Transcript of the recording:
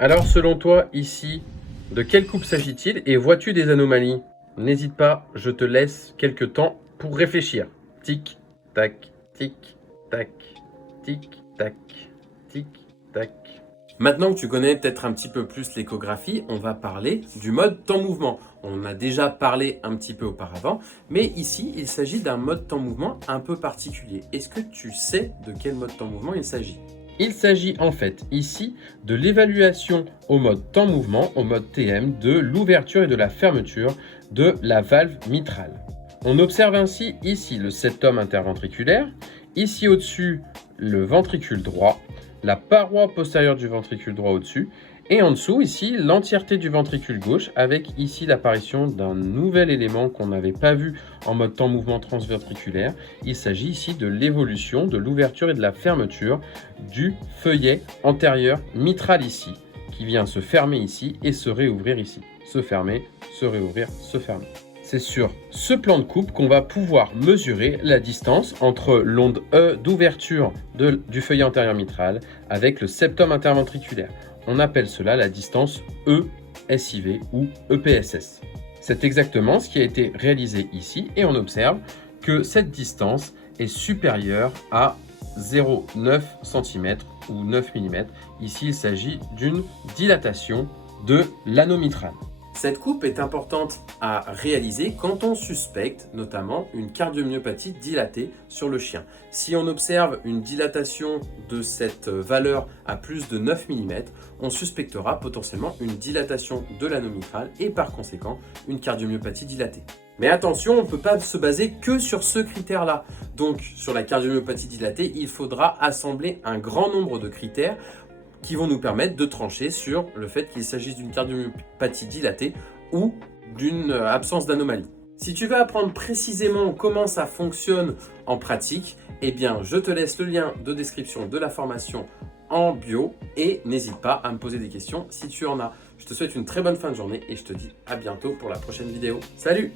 Alors, selon toi, ici, de quelle coupe s'agit-il et vois-tu des anomalies? N'hésite pas, je te laisse quelques temps pour réfléchir. Tic, tac, tic, tac, tic, tac, tic, tac. Maintenant que tu connais peut-être un petit peu plus l'échographie, on va parler du mode temps-mouvement. On en a déjà parlé un petit peu auparavant, mais ici, il s'agit d'un mode temps-mouvement un peu particulier. Est-ce que tu sais de quel mode temps-mouvement il s'agit? Il s'agit en fait ici de l'évaluation au mode temps-mouvement, au mode TM, de l'ouverture et de la fermeture de la valve mitrale. On observe ainsi ici le septum interventriculaire, ici au-dessus le ventricule droit, la paroi postérieure du ventricule droit au-dessus, et en dessous ici l'entièreté du ventricule gauche avec ici l'apparition d'un nouvel élément qu'on n'avait pas vu en mode temps-mouvement transventriculaire. Il s'agit ici de l'évolution, de l'ouverture et de la fermeture du feuillet antérieur mitral ici, qui vient se fermer ici et se réouvrir ici. Se fermer, se réouvrir, se fermer. C'est sur ce plan de coupe qu'on va pouvoir mesurer la distance entre l'onde E d'ouverture du feuillet antérieur mitral avec le septum interventriculaire. On appelle cela la distance ESIV ou EPSS. C'est exactement ce qui a été réalisé ici et on observe que cette distance est supérieure à 0,9 cm ou 9 mm. Ici, il s'agit d'une dilatation de l'anneau mitral. Cette coupe est importante à réaliser quand on suspecte notamment une cardiomyopathie dilatée sur le chien. Si on observe une dilatation de cette valeur à plus de 9 mm, on suspectera potentiellement une dilatation de l'anneau mitral et par conséquent une cardiomyopathie dilatée. Mais attention, on ne peut pas se baser que sur ce critère-là. Donc sur la cardiomyopathie dilatée, il faudra assembler un grand nombre de critères qui vont nous permettre de trancher sur le fait qu'il s'agisse d'une cardiomyopathie dilatée ou d'une absence d'anomalie. Si tu veux apprendre précisément comment ça fonctionne en pratique, eh bien je te laisse le lien de description de la formation en bio et n'hésite pas à me poser des questions si tu en as. Je te souhaite une très bonne fin de journée et je te dis à bientôt pour la prochaine vidéo. Salut!